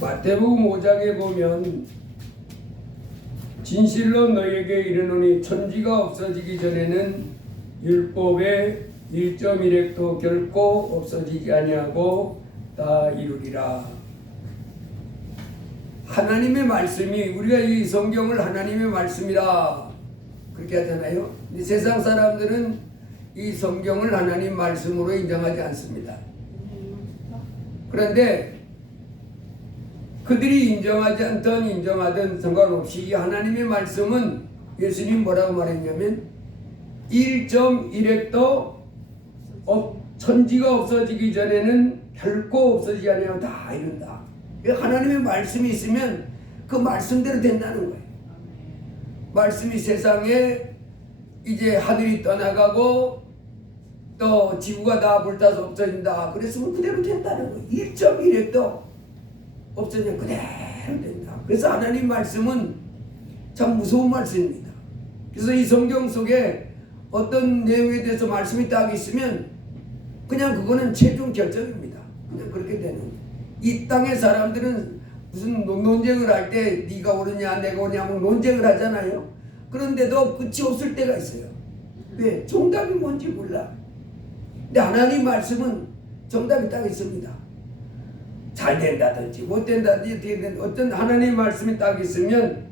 마태복음 5장에 보면 진실로 너희에게 이르노니 천지가 없어지기 전에는 율법의 1.1획도 결코 없어지지 아니하고 다 이루리라. 하나님의 말씀이, 우리가 이 성경을 하나님의 말씀이라 그렇게 하잖아요. 근데 세상 사람들은 이 성경을 하나님 말씀으로 인정하지 않습니다. 그런데 그들이 인정하지 않든 인정하든 상관없이 이 하나님의 말씀은 예수님 뭐라고 말했냐면 1.1획도 천지가 없어지기 전에는 결코 없어지지 아니하고 다 이룬다. 하나님의 말씀이 있으면 그 말씀대로 된다는 거예요. 말씀이 세상에 이제 하늘이 떠나가고 또 지구가 다 불타서 없어진다. 그랬으면 그대로 된다는 거예요. 1.1획도 없어지면 그대로 된다. 그래서 하나님 말씀은 참 무서운 말씀입니다. 그래서 이 성경 속에 어떤 내용에 대해서 말씀이 딱 있으면 그냥 그거는 최종 결정입니다. 그냥 그렇게 되는 거예요. 이 땅의 사람들은 무슨 논쟁을 할 때 네가 옳으냐 내가 옳으냐 뭐 논쟁을 하잖아요. 그런데도 끝이 없을 때가 있어요. 왜? 정답이 뭔지 몰라. 근데 하나님 말씀은 정답이 딱 있습니다. 잘 된다든지 못 된다든지 어떤 하나님 말씀이 딱 있으면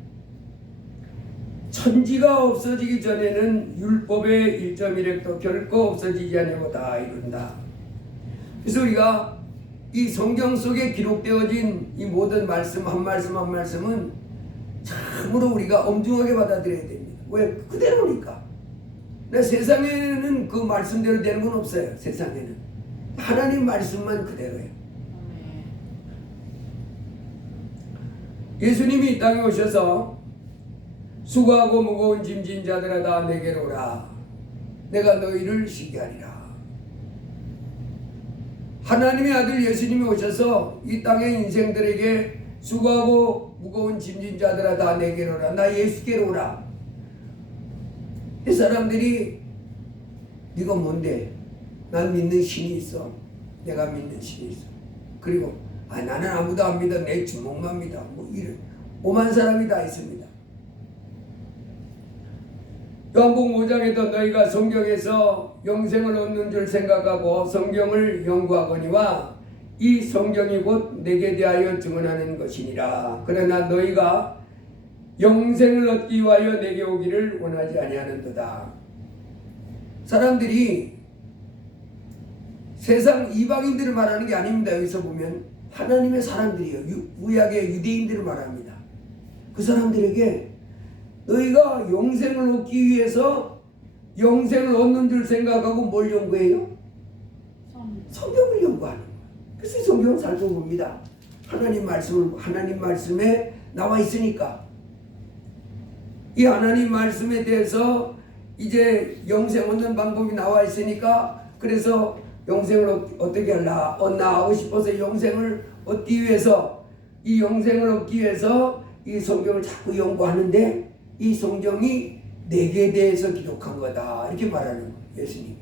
천지가 없어지기 전에는 율법의 1.1획도 결코 없어지지 아니하고 다 이룬다. 그래서 우리가 이 성경 속에 기록되어진 이 모든 말씀 한 말씀 한 말씀은 참으로 우리가 엄중하게 받아들여야 됩니다. 왜? 그대로니까. 세상에는 그 말씀대로 되는 건 없어요. 세상에는 하나님 말씀만 그대로예요. 예수님이 이 땅에 오셔서 수고하고 무거운 짐진 자들아 다 내게로 오라. 내가 너희를 쉬게 하리라. 하나님의 아들 예수님이 오셔서 이 땅의 인생들에게 수고하고 무거운 짐진 자들아 다 내게로 오라. 나 예수께로 오라. 이 사람들이 네가 뭔데? 난 믿는 신이 있어. 내가 믿는 신이 있어. 그리고 나는 아무도 안 믿어. 내 주먹만 믿어. 뭐 이런 오만 사람이 다 있습니다. 요한복음 5장에도 너희가 성경에서 영생을 얻는 줄 생각하고 성경을 연구하거니와 이 성경이 곧 내게 대하여 증언하는 것이니라. 그러나 너희가 영생을 얻기 위하여 내게 오기를 원하지 아니하는도다. 사람들이 세상 이방인들을 말하는 게 아닙니다. 여기서 보면 하나님의 사람들이에요. 구약의 유대인들을 말합니다. 그 사람들에게 너희가 영생을 얻기 위해서 영생을 얻는 줄 생각하고 뭘 연구해요? 성경을 연구하는 거예요. 그래서 성경을 살펴봅니다. 하나님 말씀에 나와 있으니까 이 하나님 말씀에 대해서 이제 영생 얻는 방법이 나와 있으니까 그래서 영생을 어떻게 얻나 하고 싶어서 영생을 얻기 위해서 이 영생을 얻기 위해서 이 성경을 자꾸 연구하는데 이 성경이 내게 대해서 기록한 거다 이렇게 말하는 거예요. 예수님이.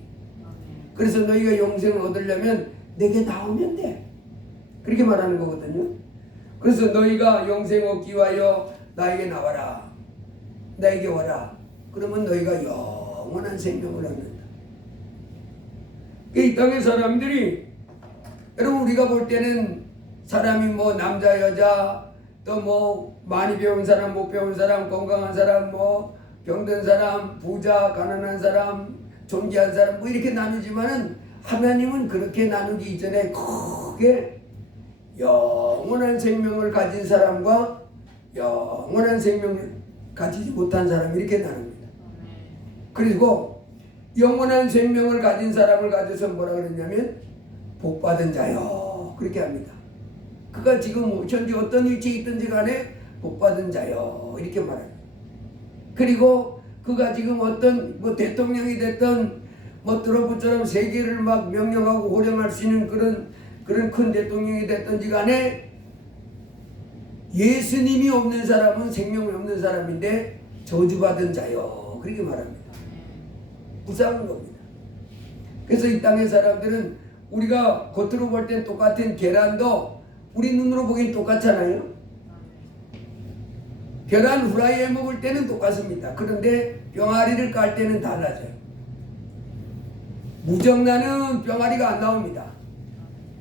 그래서 너희가 영생을 얻으려면 내게 나오면 돼 그렇게 말하는 거거든요. 그래서 너희가 영생 얻기 위하여 나에게 나와라. 나에게 와라. 그러면 너희가 영원한 생명을 얻는다. 이 땅의 사람들이 여러분 우리가 볼 때는 사람이 뭐 남자 여자 또 뭐 많이 배운 사람 못 배운 사람 건강한 사람 뭐 병든 사람 부자 가난한 사람 존귀한 사람 뭐 이렇게 나누지만은 하나님은 그렇게 나누기 이전에 크게 영원한 생명을 가진 사람과 영원한 생명을 가지지 못한 사람 이렇게 나눕니다. 그리고 영원한 생명을 가진 사람을 가져서 뭐라 그랬냐면 복받은 자요 그렇게 합니다. 그가 지금 현재 어떤 위치에 있든지 간에 복받은 자요 이렇게 말합니다. 그리고 그가 지금 어떤 뭐 대통령이 됐던 뭐 트럼프처럼 세계를 막 명령하고 호령할 수 있는 그런 큰 대통령이 됐든지 간에 예수님이 없는 사람은 생명이 없는 사람인데 저주받은 자요 그렇게 말합니다. 무상한 겁니다. 그래서 이 땅의 사람들은 우리가 겉으로 볼 땐 똑같은 계란도 우리 눈으로 보기엔 똑같잖아요. 계란 후라이에 먹을 때는 똑같습니다. 그런데 병아리를 깔 때는 달라져요. 무정란은 병아리가 안 나옵니다.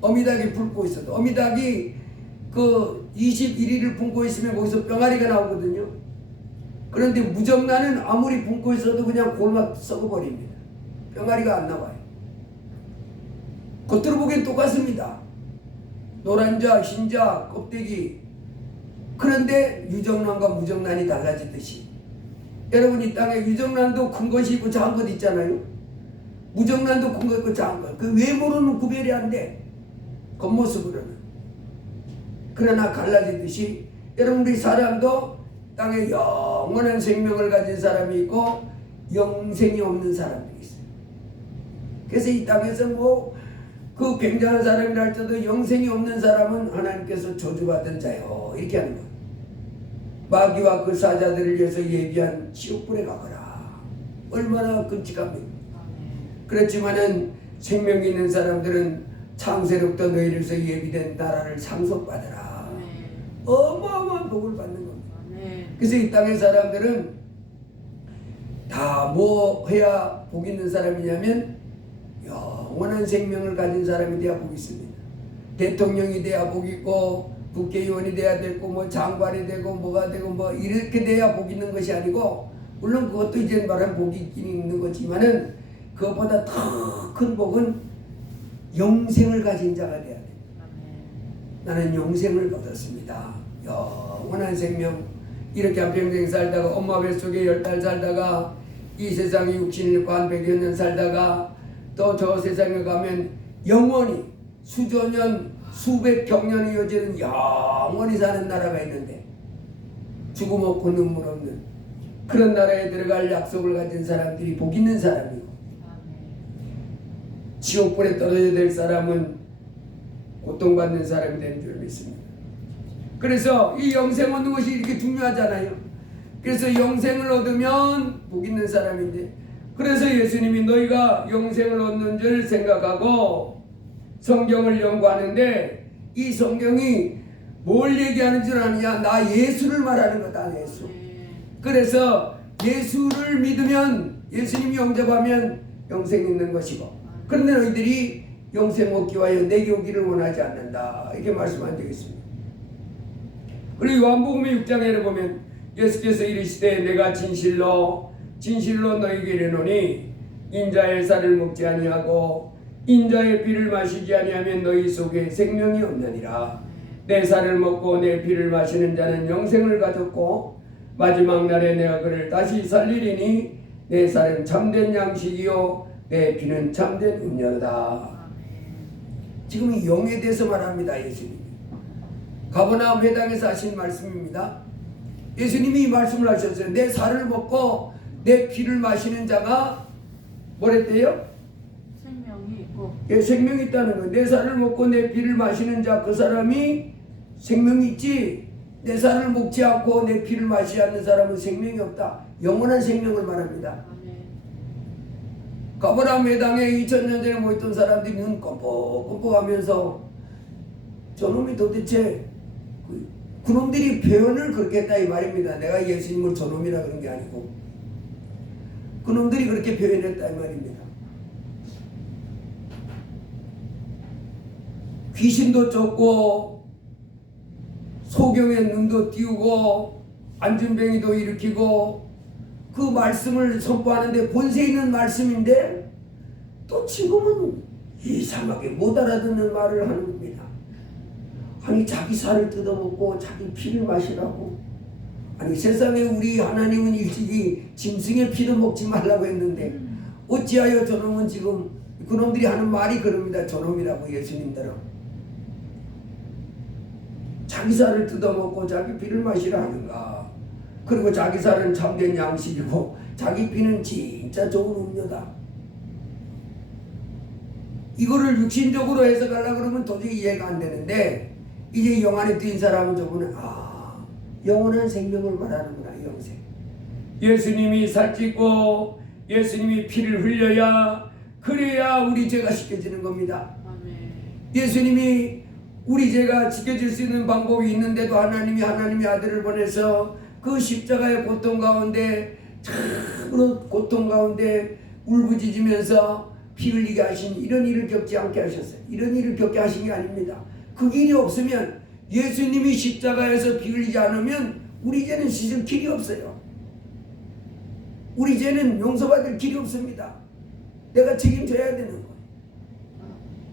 어미닭이 굶고 있어도 어미닭이 그 21일을 굶고 있으면 거기서 병아리가 나오거든요. 그런데 무정란은 아무리 굶고 있어도 그냥 골마 썩어버립니다. 병아리가 안 나와요. 겉으로 보기엔 똑같습니다. 노란자, 흰자, 껍데기. 그런데 유정란과 무정란이 달라지듯이 여러분 이 땅에 유정란도 큰 것이 있고 작은 것 있잖아요. 무정란도 큰 것 있고 작은 것. 그 외모로는 구별이 안 돼. 겉모습으로는. 그러나 갈라지듯이 여러분 우리 사람도 땅에 영원한 생명을 가진 사람이 있고 영생이 없는 사람들이 있어요. 그래서 이 땅에서 뭐 그 굉장한 사람이라 할지라도 영생이 없는 사람은 하나님께서 저주받은 자요 이렇게 하는 거예요. 마귀와 그 사자들을 위해서 예비한 지옥불에 가거라. 얼마나 끔찍합니까? 그렇지만은 생명이 있는 사람들은 창세로부터 너희를 위해서 예비된 나라를 상속받으라. 어마어마한 복을 받는 겁니다. 그래서 이 땅의 사람들은 다 뭐 해야 복 있는 사람이냐면 영원한 생명을 가진 사람이 돼야 복이 있습니다. 대통령이 돼야 복이 있고 국회의원이 돼야 되고 뭐 장관이 되고 뭐가 되고 뭐 이렇게 돼야 복이 있는 것이 아니고 물론 그것도 이제 말하는 복이 있긴 있는 거지만은 그것보다 더 큰 복은 영생을 가진 자가 돼야 돼. 나는 영생을 얻었습니다. 영원한 생명. 이렇게 한평생 살다가 엄마 뱃속에 10달 살다가 이 세상에 육신을 입고 한 100여 년 살다가 또 저 세상에 가면 영원히 수조년 수백 경년이 이어지는 영원히 사는 나라가 있는데 죽음 없고 눈물 없는 그런 나라에 들어갈 약속을 가진 사람들이 복 있는 사람이고 지옥불에 떨어져야 될 사람은 고통받는 사람이 되는 줄 믿습니다. 그래서 이 영생 얻는 것이 이렇게 중요하잖아요. 그래서 영생을 얻으면 복 있는 사람인데 그래서 예수님이 너희가 영생을 얻는 줄 생각하고 성경을 연구하는데 이 성경이 뭘 얘기하는 줄 아느냐? 나 예수를 말하는 거다. 예수. 그래서 예수를 믿으면 예수님이 영접하면 영생 있는 것이고 그런데 너희들이 영생 얻기 위하여 내게 오기를 원하지 않는다. 이렇게 말씀하면 되겠습니다. 그리고 요한복음 6장에 보면 예수께서 이르시되 내가 진실로 너희에게 이르노니 인자의 살을 먹지 아니하고 인자의 피를 마시지 아니하면 너희 속에 생명이 없느니라. 내 살을 먹고 내 피를 마시는 자는 영생을 가졌고 마지막 날에 내가 그를 다시 살리리니 내 살은 참된 양식이요 내 피는 참된 음료다. 지금 이 영에 대해서 말합니다. 예수님이 가버나움 회당에서 하신 말씀입니다. 예수님이 이 말씀을 하셨어요. 내 살을 먹고 내 피를 마시는 자가 뭐랬대요? 생명이 있고 예, 생명이 있다는 거예요. 내 살을 먹고 내 피를 마시는 자 그 사람이 생명이 있지 내 살을 먹지 않고 내 피를 마시지 않는 사람은 생명이 없다. 영원한 생명을 말합니다. 가버나움 회당에 2000년 전에 모였던 사람들이 눈 껌뻑껌뻑하면서 저놈이 도대체 그놈들이 표현을 그렇게 했다 이 말입니다. 내가 예수님을 저놈이라 그런 게 아니고 그놈들이 그렇게 표현했다 이 말입니다. 귀신도 쫓고 소경의 눈도 띄우고 안진뱅이도 일으키고 그 말씀을 선포하는데 본세 있는 말씀인데 또 지금은 이상하게 못 알아듣는 말을 하는 겁니다. 아니 자기 살을 뜯어먹고 자기 피를 마시라고. 아니 세상에 우리 하나님은 일찍이 짐승의 피도 먹지 말라고 했는데 어찌하여 저놈은 지금 그놈들이 하는 말이 그럽니다. 저놈이라고 예수님들은 자기 살을 뜯어먹고 자기 피를 마시라 하는가. 그리고 자기 살은 참된 양식이고 자기 피는 진짜 좋은 음료다. 이거를 육신적으로 해석하려고 그러면 도저히 이해가 안 되는데 이제 영 안에 뛴 사람은 저분은 영원한 생명을 말하는구나. 영생. 예수님이 살찌고 예수님이 피를 흘려야 그래야 우리 죄가 씻겨지는 겁니다. 예수님이 우리 죄가 지켜질 수 있는 방법이 있는데도 하나님이 하나님의 아들을 보내서 그 십자가의 고통 가운데 참으로 고통 가운데 울부짖으면서 피 흘리게 하신 이런 일을 겪지 않게 하셨어요. 이런 일을 겪게 하신 게 아닙니다. 그 길이 없으면 예수님이 십자가에서 피 흘리지 않으면 우리 죄는 씻을 길이 없어요. 우리 죄는 용서받을 길이 없습니다. 내가 책임져야 되는 거예요.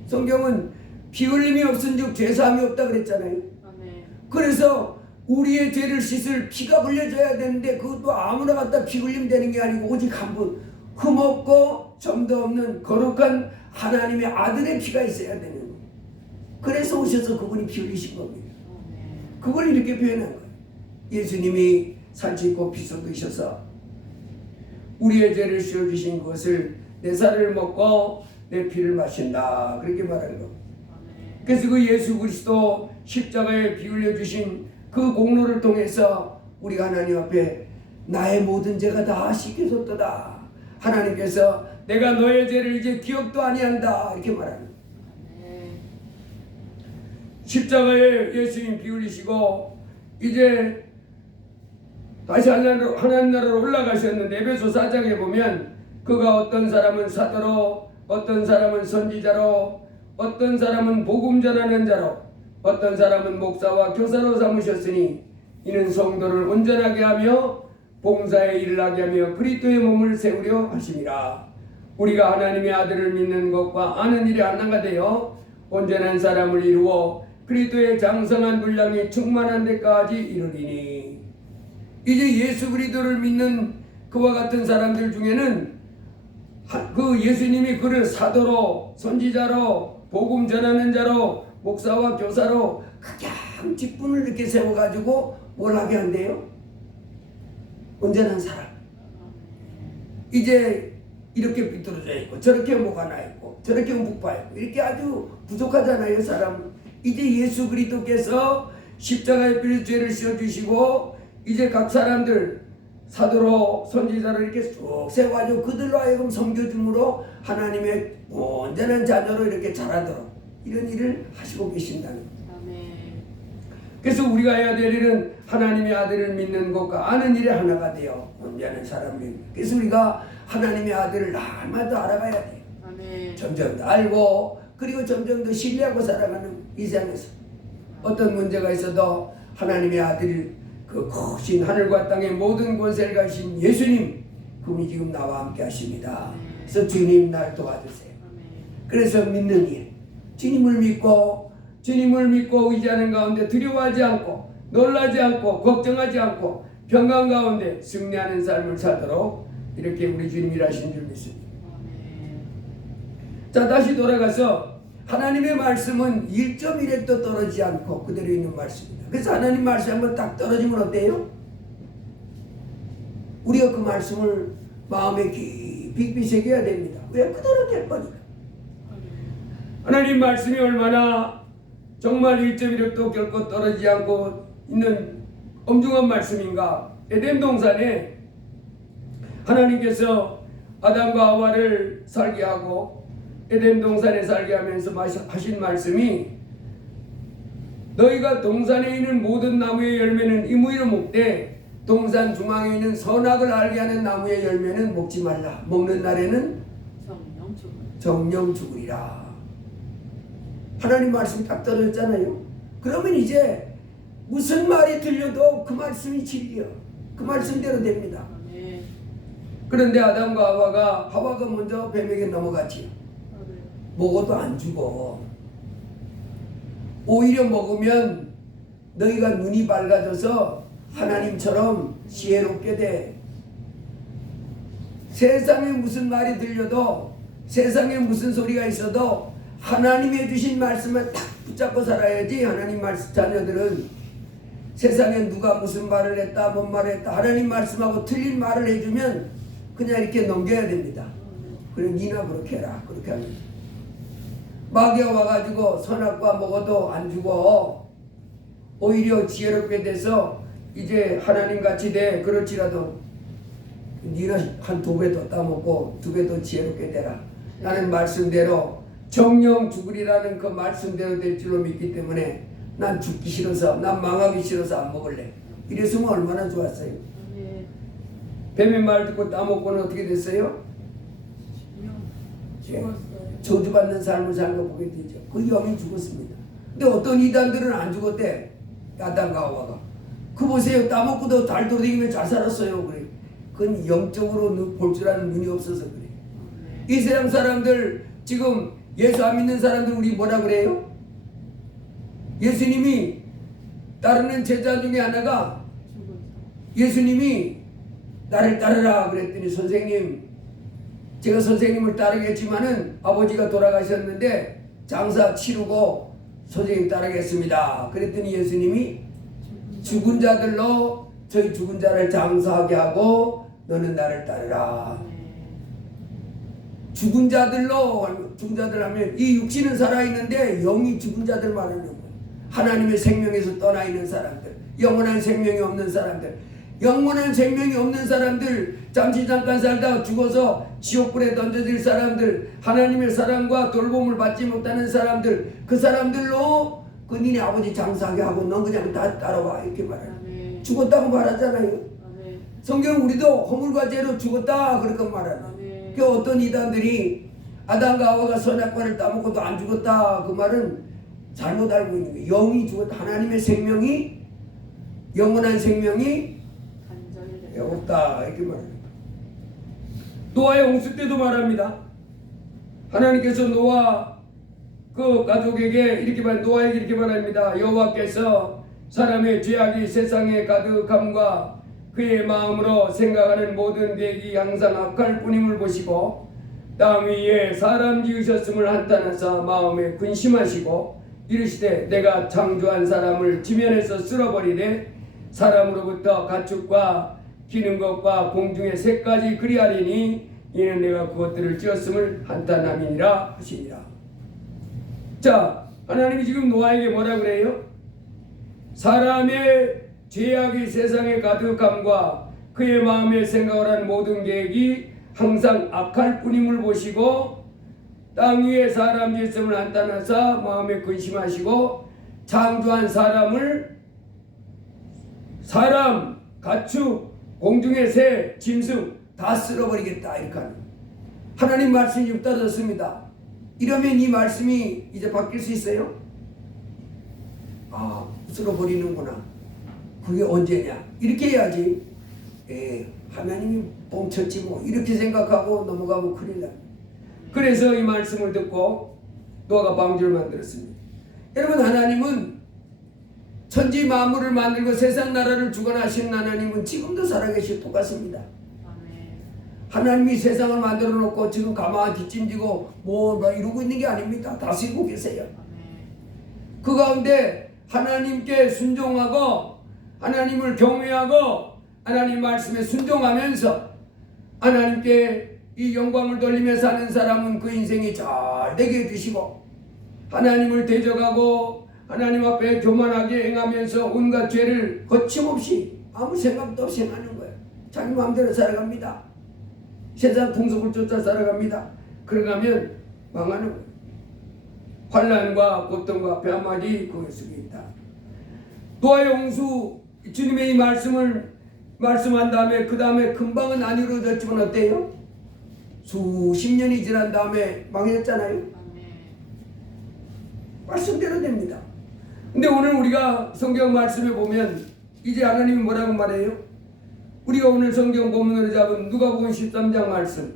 성경은 피 흘림이 없은즉 죄사함이 없다 그랬잖아요. 아멘. 그래서 우리의 죄를 씻을 피가 흘려져야 되는데 그것도 아무나 갖다 피 흘리면 되는 게 아니고 오직 한 분 흠없고 점도 없는 거룩한 하나님의 아들의 피가 있어야 되는 거예요. 그래서 오셔서 그분이 피 흘리신 겁니다. 그걸 이렇게 표현한 거예요. 예수님이 살찌고 피 쏟으셔서 우리의 죄를 씌워주신 것을 내 살을 먹고 내 피를 마신다 그렇게 말하는 겁니다. 그래서 그 예수 그리스도 십자가에 피 흘려주신 그 공로를 통해서 우리가 하나님 앞에 나의 모든 죄가 다 씻겨졌도다. 하나님께서 내가 너의 죄를 이제 기억도 아니한다 이렇게 말합니다. 십자가에 예수님 피 흘리시고 이제 다시 하나님 나라로 올라가셨는데 에베소 4장에 보면 그가 어떤 사람은 사도로 어떤 사람은 선지자로 어떤 사람은 복음 전하는 자로 어떤 사람은 목사와 교사로 삼으셨으니 이는 성도를 온전하게 하며 봉사에 일을 하게 하며 그리스도의 몸을 세우려 하심이라. 우리가 하나님의 아들을 믿는 것과 아는 일에 하나가 되어 온전한 사람을 이루어 그리스도의 장성한 분량이 충만한 데까지 이르리니. 이제 예수 그리스도를 믿는 그와 같은 사람들 중에는 그 예수님이 그를 사도로 선지자로 복음 전하는 자로 목사와 교사로 가장 직분을 이렇게 세워가지고 뭘 하게 한대요? 온전한 사람. 이제 이렇게 삐뚤어져 있고 저렇게 뭐가 나 있고 저렇게 움푹 있고 이렇게 아주 부족하잖아요 사람은. 이제 예수 그리스도께서 십자가에 피 죄를 씌워주시고 이제 각 사람들 사도로 선지자로 이렇게 쭉 세워가지고 그들로 하여금 섬겨줌으로 하나님의 온전한 자녀로 이렇게 자라도록 이런 일을 하시고 계신다는 거예요. 그래서 우리가 해야 될 일은 하나님의 아들을 믿는 것과 아는 일에 하나가 되어 온전한 사람입니다. 그래서 우리가 하나님의 아들을 날마다 더 알아가야 돼요. 아멘. 점점 더 알고 그리고 점점 더 신뢰하고 살아가는 이 세상에서 어떤 문제가 있어도 하나님의 아들 그 크신 하늘과 땅의 모든 권세를 가신 예수님 그분이 지금 나와 함께 하십니다. 그래서 주님 날 도와주세요. 그래서 믿는 일 주님을 믿고 의지하는 가운데 두려워하지 않고 놀라지 않고 걱정하지 않고 평강 가운데 승리하는 삶을 살도록 이렇게 우리 주님이 일하신 줄 믿습니다. 자 다시 돌아가서 하나님의 말씀은 1.1획도 떨어지지 않고 그대로 있는 말씀입니다. 그래서 하나님 말씀 한번 딱 떨어지면 어때요? 우리가 그 말씀을 마음에 깊이 새겨야 됩니다. 왜? 그대로 될 거니까. 하나님 말씀이 얼마나 정말 1.1획도 결코 떨어지지 않고 있는 엄중한 말씀인가. 에덴 동산에 하나님께서 아담과 하와를 살게 하고 에덴 동산에 살게 하면서 하신 말씀이 너희가 동산에 있는 모든 나무의 열매는 임의로 먹되 동산 중앙에 있는 선악을 알게 하는 나무의 열매는 먹지 말라. 먹는 날에는 정령 죽으리라. 하나님 말씀이 딱 떨어졌잖아요. 그러면 이제 무슨 말이 들려도 그 말씀이 진리야. 그 말씀대로 됩니다. 그런데 아담과 하와가 먼저 뱀에게 넘어갔지요. 먹어도 안 죽어. 오히려 먹으면 너희가 눈이 밝아져서 하나님처럼 지혜롭게 돼. 세상에 무슨 말이 들려도 세상에 무슨 소리가 있어도 하나님이 해주신 말씀을 딱 붙잡고 살아야지. 하나님 말씀 자녀들은 세상에 누가 무슨 말을 했다 뭔 말을 했다 하나님 말씀하고 틀린 말을 해주면 그냥 이렇게 넘겨야 됩니다. 그래 니나 그렇게 해라 그렇게 하면 마귀가 와가지고 선악과 먹어도 안 죽어. 오히려 지혜롭게 돼서 이제 하나님같이 돼. 그렇지라도 니는 한 2배 더 따먹고 2배 더 지혜롭게 되라. 나는 말씀대로 정령 죽으리라는 그 말씀대로 될 줄로 믿기 때문에 난 죽기 싫어서, 난 망하기 싫어서 안 먹을래. 이랬으면 얼마나 좋았어요. 아멘. 뱀의 말 듣고 따먹고는 어떻게 됐어요? 죽었어요. 저주받는 삶을 살고 보게 되죠. 그 영이 죽었습니다. 근데 어떤 이단들은 안 죽었대. 아담과 하와가. 그 보세요. 따먹고도 달돌이기면 잘 살았어요. 그래. 그건 영적으로 볼 줄 아는 눈이 없어서 그래. 이 세상 사람들, 지금 예수 안 믿는 사람들 우리 뭐라 그래요? 예수님이 따르는 제자 중에 하나가 죽었어요. 예수님이 나를 따르라 그랬더니, 선생님, 제가 선생님을 따르겠지만은 아버지가 돌아가셨는데 장사 치르고 선생님 따르겠습니다. 그랬더니 예수님이 죽은 자들로 저희 죽은 자를 장사하게 하고 너는 나를 따르라. 죽은 자들로, 죽은 자들 하면 이 육신은 살아있는데 영이 죽은 자들 말하는 거예요. 하나님의 생명에서 떠나 있는 사람들, 영원한 생명이 없는 사람들, 영원한 생명이 없는 사람들, 잠시 잠깐 살다가 죽어서 지옥불에 던져질 사람들, 하나님의 사랑과 돌봄을 받지 못하는 사람들, 그 사람들로 그 니네 아버지 장사하게 하고 넌 그냥 다 따라와 이렇게 말해요. 아멘. 죽었다고 말하잖아요. 아멘. 성경 우리도 허물과 죄로 죽었다 그렇게 말하는. 아멘. 그 어떤 이단들이 아담과 하와가 선악과를 따먹고도 안 죽었다 그 말은 잘못 알고 있는 거예요. 영이 죽었다. 하나님의 생명이, 영원한 생명이 간절히 없다 이렇게 말합니다. 노아의 홍수 때도 말합니다. 하나님께서 노아 그 가족에게 이렇게 노아에게 이렇게 말합니다. 여호와께서 사람의 죄악이 세상에 가득함과 그의 마음으로 생각하는 모든 계획이 항상 악할 뿐임을 보시고 땅 위에 사람 지으셨음을 한탄하사 마음에 근심하시고 이르시되 내가 창조한 사람을 지면에서 쓸어버리되 사람으로부터 가축과 기는 것과 공중의 새까지 그리하리니 이는 내가 그것들을 지었음을 한탄함이니라 하시니라. 자, 하나님이 지금 노아에게 뭐라 그래요? 사람의 죄악이 세상에 가득함과 그의 마음에 생각을 하는 모든 계획이 항상 악할 뿐임을 보시고 땅 위에 사람 지었음을 한탄하사 마음에 근심하시고 창조한 사람을 사람, 가축, 공중의 새, 짐승 다 쓸어버리겠다 이렇게 하는 하나님 말씀이 육다졌습니다. 이러면 이 말씀이 이제 바뀔 수 있어요? 아, 쓸어버리는구나. 그게 언제냐? 이렇게 해야지. 하나님이 뻥쳤지 뭐 이렇게 생각하고 넘어가면 큰일 납니다. 그래서 이 말씀을 듣고 노아가 방주를 만들었습니다. 여러분, 하나님은 천지 만물을 만들고 세상 나라를 주관하시는 하나님은 지금도 살아계시고 똑같습니다. 아멘. 하나님이 세상을 만들어 놓고 지금 가만히 뒷짐지고 뭐 이러고 있는 게 아닙니다. 다스리고 계세요. 아멘. 그 가운데 하나님께 순종하고 하나님을 경외하고 하나님 말씀에 순종하면서 하나님께 이 영광을 돌리며 사는 사람은 그 인생이 잘 되게 해주시고 하나님을 대적하고 하나님 앞에 교만하게 행하면서 온갖 죄를 거침없이 아무 생각도 없이 행하는 거예요. 자기 마음대로 살아갑니다. 세상 풍속을 쫓아 살아갑니다. 그러가면 망하는 거예요. 환난과 고통과 폐하마디 그 속에 있다. 노아의 홍수 주님의 이 말씀을 말씀한 다음에 그 다음에 금방은 안 이루어졌지만 어때요? 수십 년이 지난 다음에 망했잖아요. 아멘. 말씀대로 됩니다. 근데 오늘 우리가 성경 말씀에 보면 이제 하나님이 뭐라고 말해요? 우리가 오늘 성경 본문으로 잡은 누가복음 13장 말씀.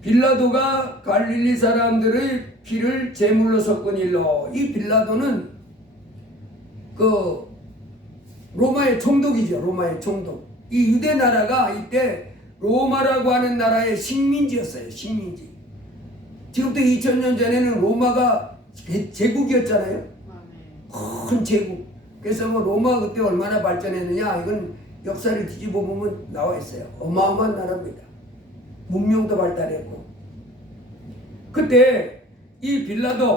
빌라도가 갈릴리 사람들의 피를 제물로 섞은 일로. 이 빌라도는 그 로마의 총독이죠. 로마의 총독. 이 유대 나라가 이때 로마라고 하는 나라의 식민지였어요. 식민지. 지금부터 2000년 전에는 로마가 제국이었잖아요. 아멘. 큰 제국. 그래서 뭐 로마 그때 얼마나 발전했느냐 이건 역사를 뒤집어 보면 나와 있어요. 어마어마한 나라입니다. 문명도 발달했고. 그때 이 빌라도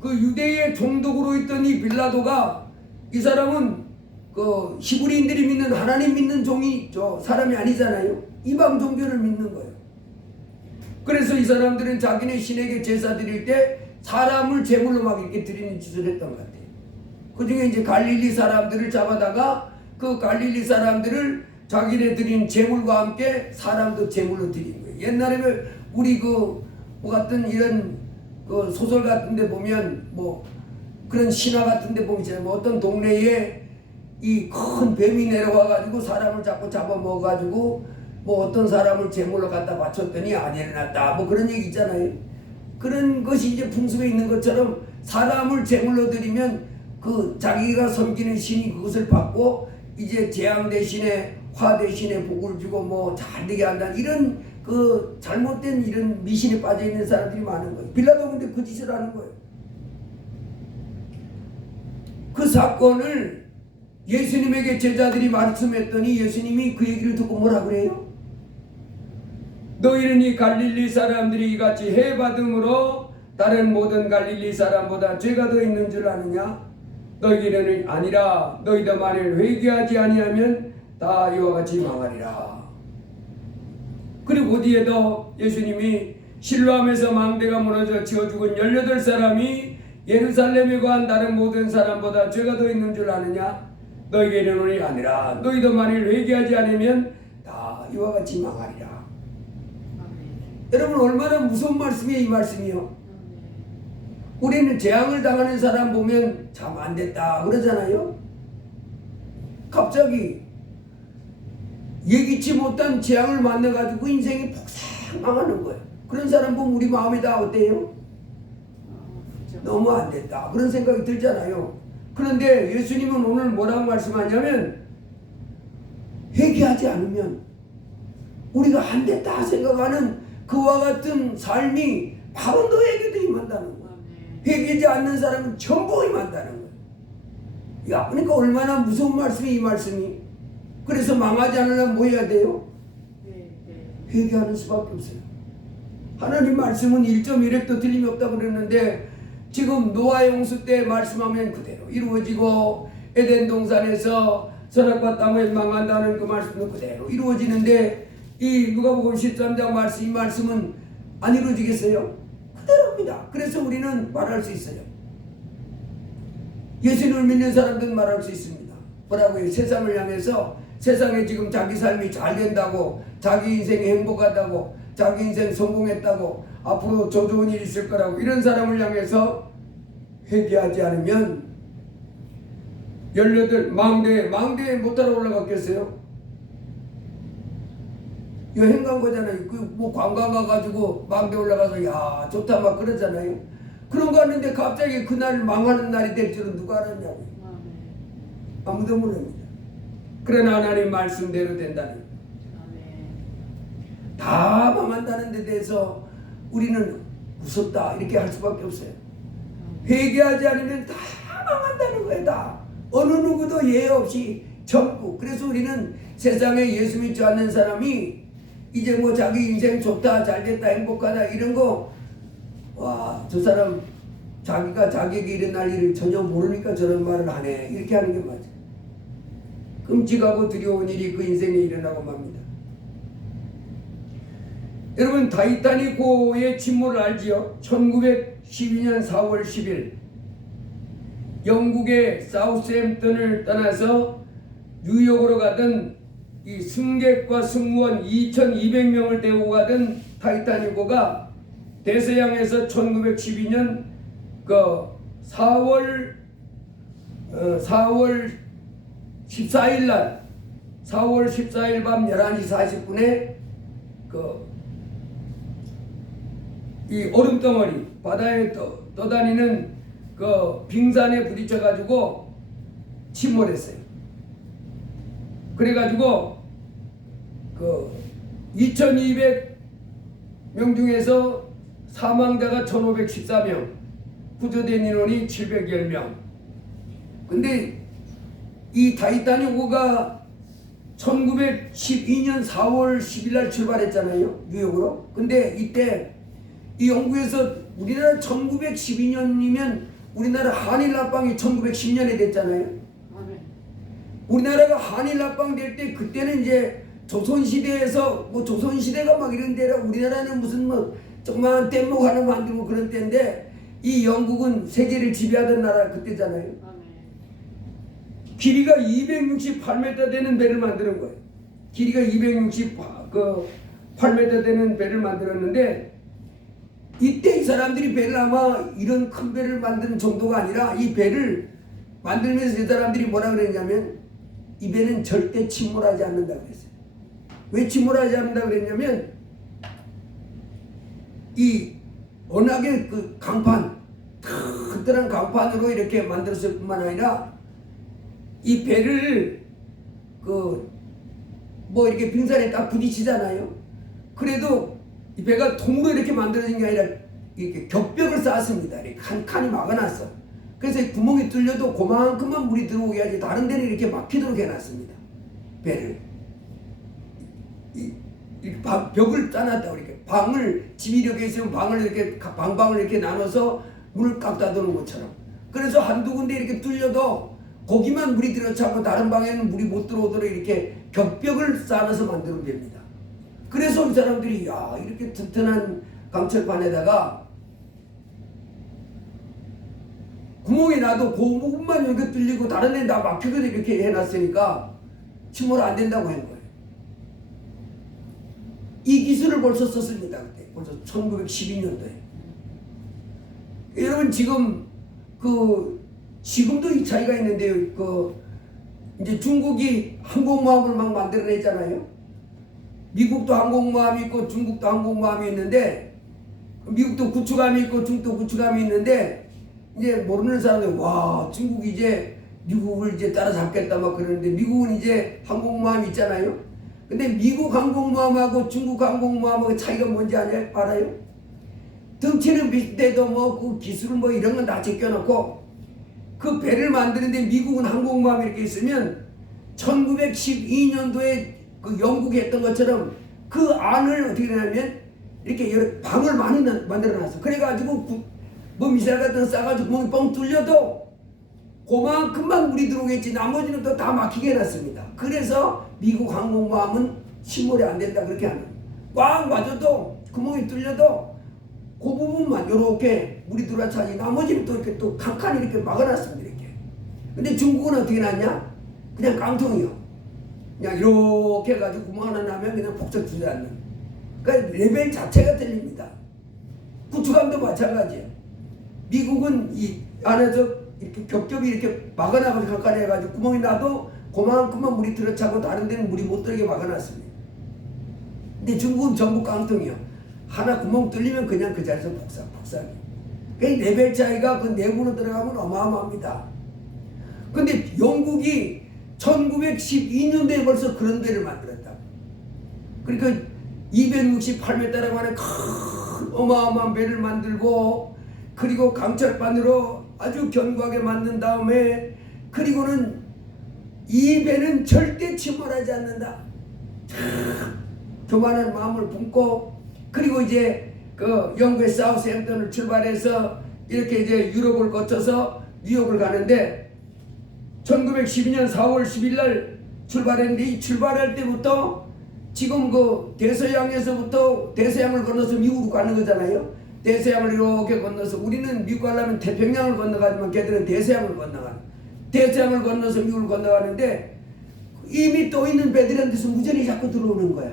그 유대의 총독으로 있던 이 빌라도가 이 사람은 그 히브리인들이 믿는 하나님 믿는 종이 저 사람이 아니잖아요. 이방 종교를 믿는 거예요. 그래서 이 사람들은 자기네 신에게 제사 드릴 때 사람을 제물로 막 이렇게 드리는 짓을 했던 것 같아요. 그 중에 이제 갈릴리 사람들을 잡아다가 그 갈릴리 사람들을 자기네 드린 제물과 함께 사람도 제물로 드린 거예요. 옛날에 우리 뭐 같은 이런 그 소설 같은데 보면 뭐 그런 신화 같은데 보면 뭐 어떤 동네에 이 큰 뱀이 내려와 가지고 사람을 자꾸 잡아먹어 가지고 뭐 어떤 사람을 제물로 갖다 바쳤더니 안 일어났다 뭐 그런 얘기 있잖아요. 그런 것이 이제 풍습에 있는 것처럼 사람을 제물로 드리면 그 자기가 섬기는 신이 그것을 받고 이제 재앙 대신에 화 대신에 복을 주고 뭐 잘되게 한다 이런 그 잘못된 이런 미신에 빠져 있는 사람들이 많은 거예요. 빌라도 근데 그 짓을 하는 거예요. 그 사건을 예수님에게 제자들이 말씀했더니 예수님이 그 얘기를 듣고 뭐라 그래요? 너희는 이 갈릴리 사람들이 이같이 해받음으로 다른 모든 갈릴리 사람보다 죄가 더 있는 줄 아느냐? 너희에게는 아니라 너희도 만일 회개하지 아니하면 다 이와 같이 망하리라. 그리고 뒤에도 예수님이 실로암에서 망대가 무너져 지어 죽은 18사람이 예루살렘에 거한 다른 모든 사람보다 죄가 더 있는 줄 아느냐? 너희에게는 아니라 너희도 만일 회개하지 않으면 다 이와 같이 망하리라. 여러분 얼마나 무서운 말씀이에요 이 말씀이요. 우리는 재앙을 당하는 사람 보면 참 안됐다 그러잖아요. 갑자기 예기치 못한 재앙을 만나가지고 인생이 폭삭 망하는 거예요. 그런 사람 보면 우리 마음이 다 어때요? 너무 안됐다 그런 생각이 들잖아요. 그런데 예수님은 오늘 뭐라고 말씀하냐면 회개하지 않으면 우리가 안됐다 생각하는 그와 같은 삶이 바로 너에게도 임한다는 거예요. 회개하지 않는 사람은 전부 임한다는 거예요. 야, 그러니까 얼마나 무서운 말씀이 이 말씀이. 그래서 망하지 않으려면 뭐 해야 돼요? 회개하는 수밖에 없어요. 하나님 말씀은 1.1획도 틀림이 없다고 그랬는데 지금 노아 홍수 때 말씀하면 그대로 이루어지고 에덴 동산에서 선악과 땅을 망한다는 그 말씀도 그대로 이루어지는데 이 누가복음 13장 말씀 이 말씀은 안 이루어지겠어요? 그대로입니다. 그래서 우리는 말할 수 있어요. 예수님을 믿는 사람들은 말할 수 있습니다. 뭐라고요? 세상을 향해서 세상에 지금 자기 삶이 잘 된다고 자기 인생이 행복하다고 자기 인생 성공했다고 앞으로 저 좋은 일이 있을 거라고 이런 사람을 향해서 회개하지 않으면 18 망대에 못 따라 올라갔겠어요? 여행 간 거잖아요. 뭐 관광 가가지고 망대 올라가서 야 좋다 막 그러잖아요. 그런 거 하는데 갑자기 그날 망하는 날이 될 줄은 누가 알았냐고요. 아무도 모릅니다. 그러나 하나님 말씀대로 된다는 다 망한다는 데 대해서 우리는 무섭다 이렇게 할 수밖에 없어요. 회개하지 않으면 다 망한다는 거예요. 다 어느 누구도 예외 없이 전부. 그래서 우리는 세상에 예수 믿지 않는 사람이 이제 뭐 자기 인생 좋다 잘됐다 행복하다 이런 거 와 저 사람 자기가 자기에게 일어날 일을 전혀 모르니까 저런 말을 하네 이렇게 하는 게 맞아요. 끔찍하고 두려운 일이 그 인생에 일어나고 맙니다. 여러분 타이타닉호의 침몰을 알지요? 1912년 4월 10일 영국의 사우스햄튼을 떠나서 뉴욕으로 가던 이 승객과 승무원 2,200명을 태우고 가던 타이타닉호가 대서양에서 1912년 그 4월 14일 날 4월 14일 밤 11시 40분에 이 얼음덩어리 바다에 떠다니는 그 빙산에 부딪혀 가지고 침몰했어요. 그래가지고 그 2,200명 중에서 사망자가 1,514명, 구조된 인원이 710명. 근데 이 타이타닉호가 1912년 4월 10일 날 출발했잖아요. 뉴욕으로. 근데 이때 이 영국에서 우리나라 1912년이면 우리나라 한일 합방이 1910년에 됐잖아요. 우리나라가 한일 합방 될 때 그때는 이제 조선시대에서 뭐 조선시대가 막 이런 데라 우리나라는 무슨 뭐 조그만 뗏목 하나 만들고 그런 때인데 이 영국은 세계를 지배하던 나라 그때잖아요. 아멘. 길이가 268m 되는 배를 만드는 거예요. 길이가 268m 되는 배를 만들었는데 이때 이 사람들이 배를 아마 이런 큰 배를 만드는 정도가 아니라 이 배를 만들면서 이 사람들이 뭐라 그랬냐면 이 배는 절대 침몰하지 않는다 그랬어요. 왜 침몰하지 않는다 그랬냐면 이 워낙에 그 강판 튼튼한 강판으로 이렇게 만들었을 뿐만 아니라 이 배를 그 뭐 이렇게 빙산에 딱 부딪히잖아요. 그래도 이 배가 통으로 이렇게 만들어진 게 아니라 이렇게 겹벽을 쌓았습니다. 이렇게 칸칸이 막아놨어. 그래서 이 구멍이 뚫려도 그만큼만 물이 들어오게 하지 다른 데는 이렇게 막히도록 해놨습니다. 배를 이렇게 벽을 짜놨다고 이렇게 방을 집이 이렇게 있으면 방을 이렇게 방방을 이렇게 나눠서 문을 깍 닫아놓은 것처럼. 그래서 한두 군데 이렇게 뚫려도 거기만 물이 들어차고 다른 방에는 물이 못 들어오도록 이렇게 겹벽을 쌓아서 만드는 배입니다. 그래서 이 사람들이 야 이렇게 튼튼한 강철판에다가 구멍이 나도 그 부분만 여기 뚫리고 다른 데는 다 막히거든 이렇게 해놨으니까 침몰 안 된다고 한 거예요. 이 기술을 벌써 썼습니다. 그때 벌써 1912년도에. 여러분 지금도 이 차이가 있는데요. 이제 중국이 항공모함을 막 만들어냈잖아요. 미국도 항공모함이 있고 중국도 항공모함이 있는데 미국도 구축함이 있고 중국도 구축함이 있는데 이제 모르는 사람들 와 중국이 이제 미국을 이제 따라잡겠다 막 그러는데 미국은 이제 항공모함이 있잖아요. 근데 미국 항공모함하고 중국 항공모함하고 차이가 뭔지 알아요? 덩치는 비슷해도 뭐 그 기술 뭐 이런 건 다 제껴놓고 그 배를 만드는데 미국은 항공모함이 이렇게 있으면 1912년도에 그 영국이 했던 것처럼 그 안을 어떻게 하냐면 이렇게 여러 방을 많이 만들어놨어. 그래가지고 뭐 미사일 같은 거 싸가지고 구멍이 뻥 뚫려도 그만큼만 물이 들어오겠지 나머지는 또 다 막히게 해놨습니다. 그래서 미국 항공모함은 침몰이 안 된다 그렇게 하는. 꽉 맞아도 구멍이 뚫려도 그 부분만 이렇게 물이 들어차지 나머지는 또 이렇게 또 칸칸이 이렇게 막아놨습니다. 이렇게. 근데 중국은 어떻게 놨냐? 그냥 깡통이요. 그냥 이렇게 해가지고 구멍 하나 나면 그냥 폭삭 주저앉는. 그러니까 레벨 자체가 틀립니다. 구축함도 마찬가지예요. 미국은 이 안에서 이렇게 겹겹이 이렇게 막아놔가지고 칸칸이 해가지고 구멍이 나도 그만큼만 물이 들어차고 다른 데는 물이 못 들게 막아놨습니다. 근데 중국은 전부 깡통이요. 하나 구멍 뚫리면 그냥 그 자리에서 폭삭. 그 레벨 차이가 그 내부로 들어가면 어마어마합니다. 근데 영국이 1912년도에 벌써 그런 배를 만들었다. 그러니까 268m라고 하는 큰 어마어마한 배를 만들고 그리고 강철반으로 아주 견고하게 만든 다음에 그리고는 이 배는 절대 침몰하지 않는다. 교만한 마음을 품고 그리고 이제 그 영국의 사우스햄튼을 출발해서 이렇게 이제 유럽을 거쳐서 뉴욕을 가는데 1912년 4월 10일 날 출발했는데 이 출발할 때부터 지금 그 대서양에서부터 대서양을 건너서 미국으로 가는 거잖아요. 대서양을 이렇게 건너서 우리는 미국 가려면 태평양을 건너가지만 걔들은 대서양을 건너가는. 대서양을 건너서 미국을 건너가는데 이미 또 있는 배들한테서 무전이 자꾸 들어오는 거야.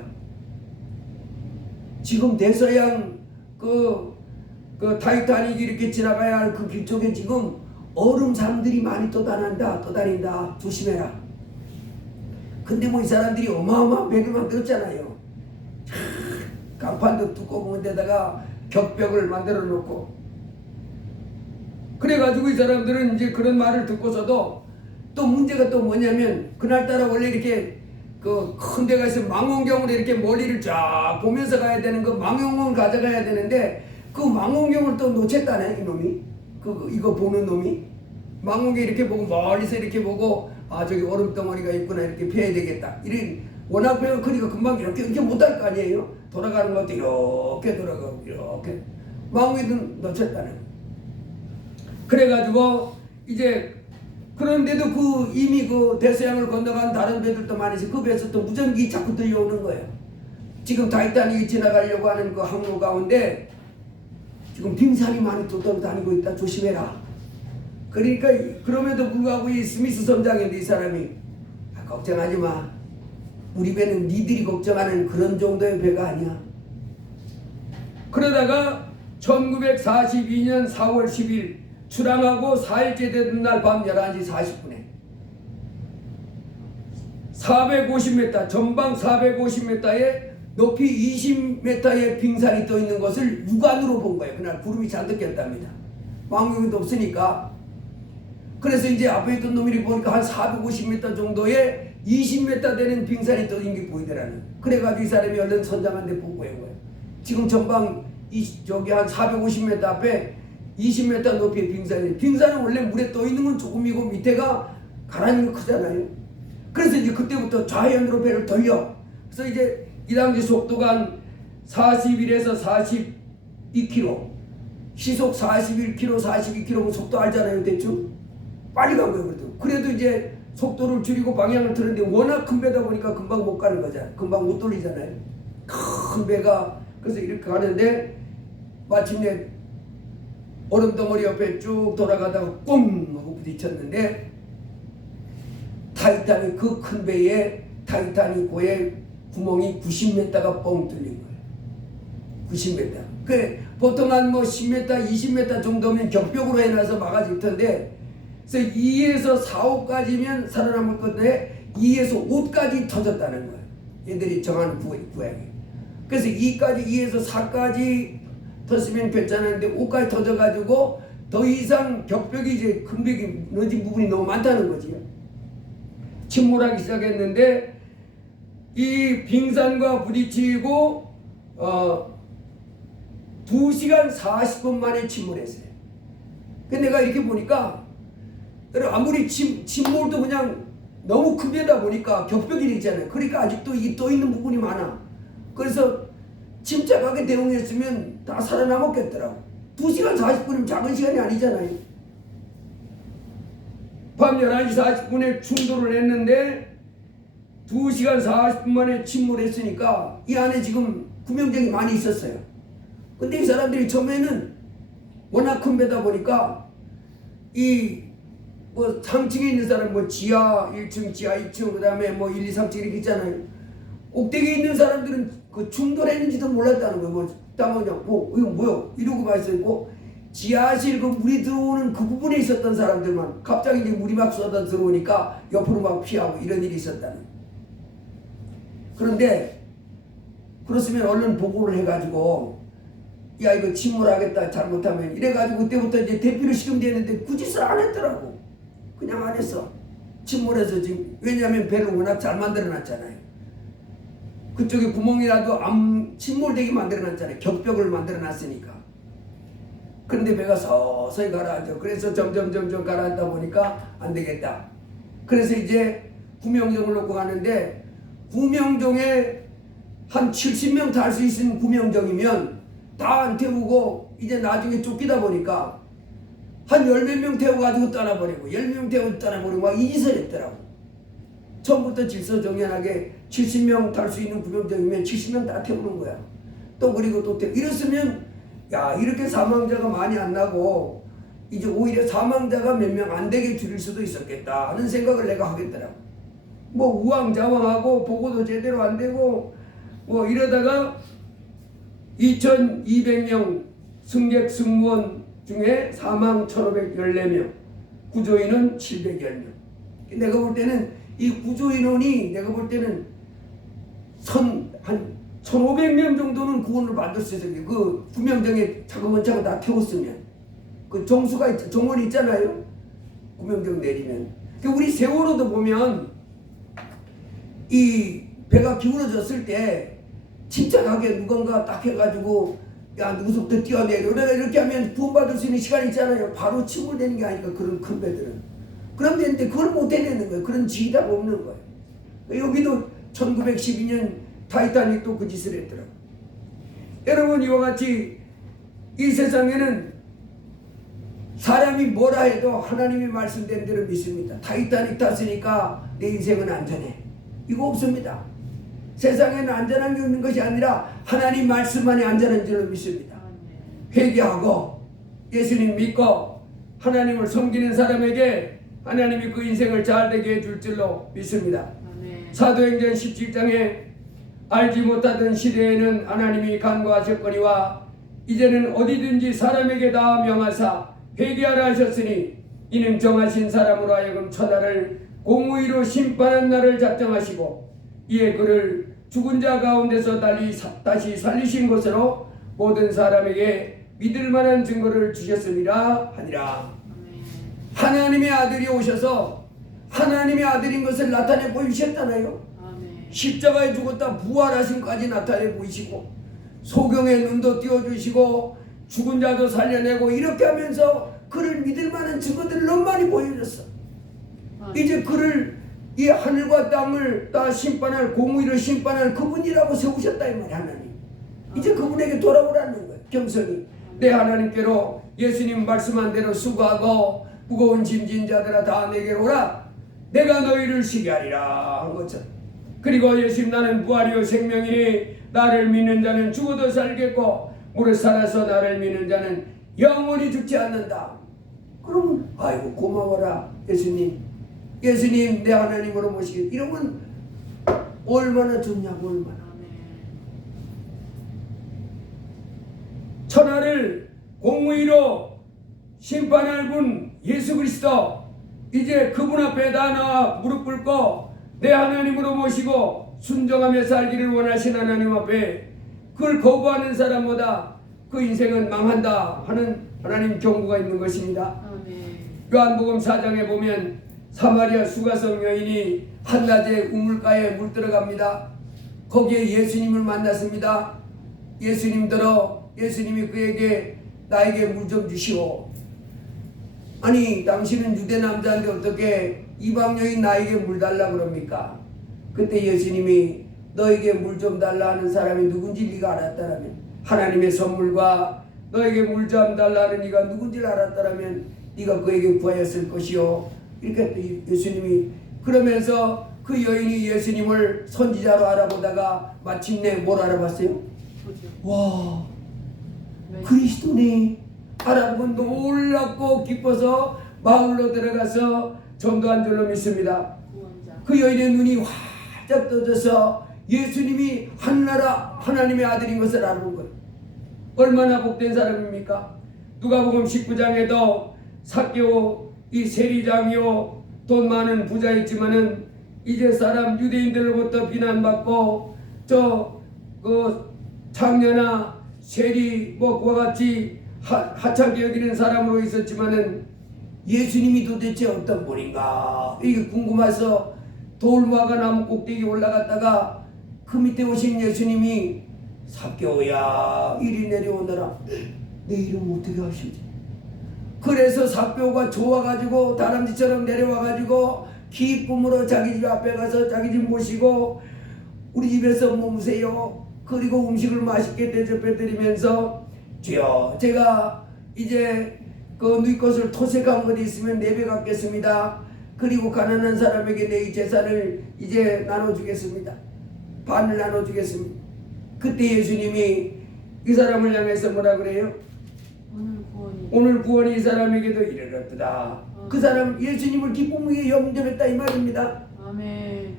지금 대서양 그 타이타닉이 이렇게 지나가야 할 그 길 쪽에 지금 얼음산들이 많이 떠다닌다. 조심해라. 근데 뭐 이 사람들이 어마어마한 배를 만들었잖아요. 강판도 두꺼운 데다가 겹벽을 만들어 놓고. 그래가지고 이 사람들은 이제 그런 말을 듣고서도 또 문제가 또 뭐냐면 그날따라 원래 이렇게 그 큰 데가 있으면 망원경으로 이렇게 멀리를 쫙 보면서 가야 되는 그 망원경을 가져가야 되는데 그 망원경을 또 놓쳤다네 이놈이. 이거 보는 놈이 망원경 이렇게 보고 멀리서 이렇게 보고 아 저기 얼음덩어리가 있구나 이렇게 피해야 되겠다. 이런 워낙 배가 크니까 금방 이렇게 못할 거 아니에요. 돌아가는 것도 이렇게 돌아가고 이렇게 망원경도 놓쳤다네. 그래가지고 이제 그런데도 이미 대서양을 건너간 다른 배들도 많이 있어. 그 배에서 또 무전기 자꾸 들려오는 거예요. 지금 타이타닉이 지나가려고 하는 그 항로 가운데 지금 빙산이 많이 또 돌아다니고 있다. 조심해라. 그러니까 그럼에도 불구하고 이 스미스 선장인데 이 사람이 걱정하지 마. 우리 배는 니들이 걱정하는 그런 정도의 배가 아니야. 그러다가 1942년 4월 10일 출항하고 4일째 되던 날 밤 11시 40분에 450m 전방 450m에 높이 20m의 빙산이 떠 있는 것을 육안으로 본 거예요. 그날 구름이 잔뜩 꼈답니다. 망원경도 없으니까. 그래서 이제 앞에 있던 놈이 보니까 한 450m 정도의 20m 되는 빙산이 떠 있는 게 보이더라는. 그래가지고 이 사람이 얼른 선장한테 보고한 거예요. 지금 전방 저기 한 450m 앞에 20m 높이의 빙산이. 빙산은 원래 물에 떠 있는 건 조금이고 밑에가 가라앉는 거 크잖아요. 그래서 이제 그때부터 좌회전으로 배를 돌려. 그래서 이제 이 당시 속도가 한 41에서 42km, 시속 41km, 42km 속도 알잖아요, 대충. 빨리 간 거예요, 그래도. 그래도 이제 속도를 줄이고 방향을 틀는데 워낙 큰 배다 보니까 금방 못 가는 거잖아요. 금방 못 돌리잖아요. 큰 배가. 그래서 이렇게 가는데 마침내 얼음덩어리 옆에 쭉 돌아가다가 꽁 하고 부딪혔는데 타이타닉 그 큰 배에 타이타닉호의 구멍이 90m가 뻥 뚫린 거예요. 90m. 그 보통 한 10m, 20m 정도면 격벽으로 해놔서 막아질 텐데, 그래서 2에서 4호까지면 살아남을 건데 2에서 5까지 터졌다는 거예요. 얘들이 정하는 구역이. 그래서 2에서 4까지 터지면 괜찮은데 5까지 터져가지고 더 이상 격벽이 이제 큰 벽이 무너진 부분이 너무 많다는 거지요. 침몰하기 시작했는데 이 빙산과 부딪히고 2시간 40분 만에 침몰했어요. 근데 내가 이렇게 보니까 아무리 침몰도 그냥 너무 큰 데다 보니까 격벽이 있잖아요. 그러니까 아직도 이 떠 있는 부분이 많아. 그래서 침착하게 대응했으면 다 살아남았겠더라고. 2시간 40분이면 작은 시간이 아니잖아요. 밤 11시 40분에 충돌을 했는데 2시간 40분 만에 침몰했으니까 이 안에 지금 구명정이 많이 있었어요. 근데 이 사람들이 처음에는 워낙 큰 배다 보니까 상층에 있는 사람 지하 1층, 지하 2층, 그 다음에 1, 2, 3층 이렇게 있잖아요. 옥대기에 있는 사람들은 충돌했는지도 몰랐다는 거예요. 그냥 이거 뭐야? 이러고 말했고 지하실 물이 들어오는 그 부분에 있었던 사람들만 갑자기 이제 물이 막 쏟아 들어오니까 옆으로 막 피하고 이런 일이 있었다는. 그런데 그렇으면 얼른 보고를 해가지고 야 이거 침몰하겠다 잘못하면 이래가지고 그때부터 이제 대피를 시금되는데 그 짓을 안 했더라고. 그냥 안 했어. 침몰해서 지금 왜냐하면 배를 워낙 잘 만들어놨잖아요. 그쪽에 구멍이라도 안 침몰되게 만들어놨잖아요. 격벽을 만들어놨으니까. 그런데 배가 서서히 가라앉아. 그래서 점점 가라앉다 보니까 안 되겠다. 그래서 이제 구명정을 놓고 가는데 구명정에 한 70명 탈 수 있는 구명정이면 다 안 태우고 이제 나중에 쫓기다 보니까 한 10몇 명 태워가지고 떠나버리고 10명 태우고 떠나버리고 막 이 짓을 했더라고. 처음부터 질서정연하게 70명 탈 수 있는 구명정이면 70명 다 태우는 거야. 또 그리고 또 이랬으면 야 이렇게 사망자가 많이 안 나고 이제 오히려 사망자가 몇 명 안 되게 줄일 수도 있었겠다 하는 생각을 내가 하겠더라고. 우왕좌왕하고 보고도 제대로 안 되고 이러다가 2200명 승객 승무원 중에 사망 1514명, 구조인은 710명. 내가 볼 때는 이 구조인원이 내가 볼 때는 한 1500명 정도는 구원을 받을 수 있어요. 그 구명정에 차근차근 다 태웠으면. 그 정원이 있잖아요. 구명정 내리면. 우리 세월호도 보면 이 배가 기울어졌을 때 침착하게 누군가 딱 해가지고 야 누구부터 뛰어내려 이렇게 하면 구원받을 수 있는 시간이 있잖아요. 바로 침몰되는 게 아니까 그런 큰 배들은. 그럼 되는데 그걸 못 해내는 거예요. 그런 지휘가 없는 거예요. 여기도 1912년 타이타닉도 그 짓을 했더라고요. 여러분 이와 같이 이 세상에는 사람이 뭐라 해도 하나님이 말씀된 대로 믿습니다. 타이타닉 탔으니까 내 인생은 안전해. 이거 없습니다. 세상에는 안전한 게 없는 것이 아니라 하나님 말씀만이 안전한 줄로 믿습니다. 회개하고 예수님 믿고 하나님을 섬기는 사람에게 하나님이 그 인생을 잘되게 해줄 줄로 믿습니다. 사도행전 17장에 알지 못하던 시대에는 하나님이 간과하셨거니와 이제는 어디든지 사람에게 다 명하사 회개하라 하셨으니 이는 정하신 사람으로 하여금 천하를 공의로 심판한 날을 작정하시고 이에 그를 죽은 자 가운데서 다시 살리신 것으로 모든 사람에게 믿을 만한 증거를 주셨으리라 하니라. 하나님의 아들이 오셔서 하나님의 아들인 것을 나타내 보이셨잖아요. 십자가에 죽었다 부활하신까지 나타내 보이시고 소경의 눈도 띄워주시고 죽은 자도 살려내고 이렇게 하면서 그를 믿을 만한 증거들을 너무 많이 보여줬어. 이제 그를 이 하늘과 땅을 다 심판할 공의로 심판할 그분이라고 세우셨다 이 말이야. 하나님 이제 그분에게 돌아오라는 거예요. 겸손히 내 하나님께로 예수님 말씀한 대로 수고하고 무거운 짐진 자들아 다 내게로 오라 내가 너희를 쉬게 하리라 한 것처럼. 그리고 예수님 나는 부활이요 생명이니 나를 믿는 자는 죽어도 살겠고 무릇 살아서 나를 믿는 자는 영원히 죽지 않는다. 그러면 아이고 고마워라 예수님. 예수님 내 하나님으로 모시기 이러면 얼마나 좋냐고. 얼마나 천하를 공의로 심판할 분 예수 그리스도 이제 그분 앞에 다 나와 무릎 꿇고 내 하나님으로 모시고 순종하며 살기를 원하신 하나님 앞에 그걸 거부하는 사람보다 그 인생은 망한다 하는 하나님 경고가 있는 것입니다. 요한복음 4장에 보면 사마리아 수가성 여인이 한낮에 우물가에 물들어갑니다. 거기에 예수님을 만났습니다. 예수님이 그에게 나에게 물 좀 주시오. 아니 당신은 유대 남자인데 어떻게 이방 여인 나에게 물 달라 그럽니까? 그때 예수님이 너에게 물 좀 달라 하는 사람이 누군지 네가 알았다라면 하나님의 선물과 너에게 물 좀 달라 하는 네가 누군지를 알았다라면 네가 그에게 구하였을 것이요. 이렇게 예수님이 그러면서 그 여인이 예수님을 선지자로 알아보다가 마침내 뭘 알아봤어요? 와 그리스도네. 알아보고 놀랍고 기뻐서 마을로 들어가서 전도한 줄로 믿습니다. 그 여인의 눈이 활짝 떠져서 예수님이 한나라 하나님의 아들인 것을 알아본 거예요. 얼마나 복된 사람입니까? 누가복음 19장에도 삭개오 이 세리장이요 돈 많은 부자였지만은 이제 사람 유대인들로부터 비난받고 장녀나 세리 그와 같이 하찮게 여기는 사람으로 있었지만은 예수님이 도대체 어떤 분인가 이게 궁금해서 돌무화과 나무 꼭대기 올라갔다가 그 밑에 오신 예수님이 삭개오야 이리 내려오너라. 내 이름 어떻게 아시지? 그래서 삭개오가 좋아가지고 다람쥐처럼 내려와가지고 기쁨으로 자기 집 앞에 가서 자기 집 모시고 우리 집에서 머무세요. 그리고 음식을 맛있게 대접해 드리면서 주여 제가 이제 그 너희 것을 토색한 것이 있으면 4배 갚겠습니다. 그리고 가난한 사람에게 내 재산을 이제 나눠주겠습니다. 반을 나눠주겠습니다. 그때 예수님이 이 사람을 향해서 뭐라 그래요? 오늘 구원이 이 사람에게도 이르렀다. 그 사람 예수님을 기쁨으로 영접했다 이 말입니다. 아멘.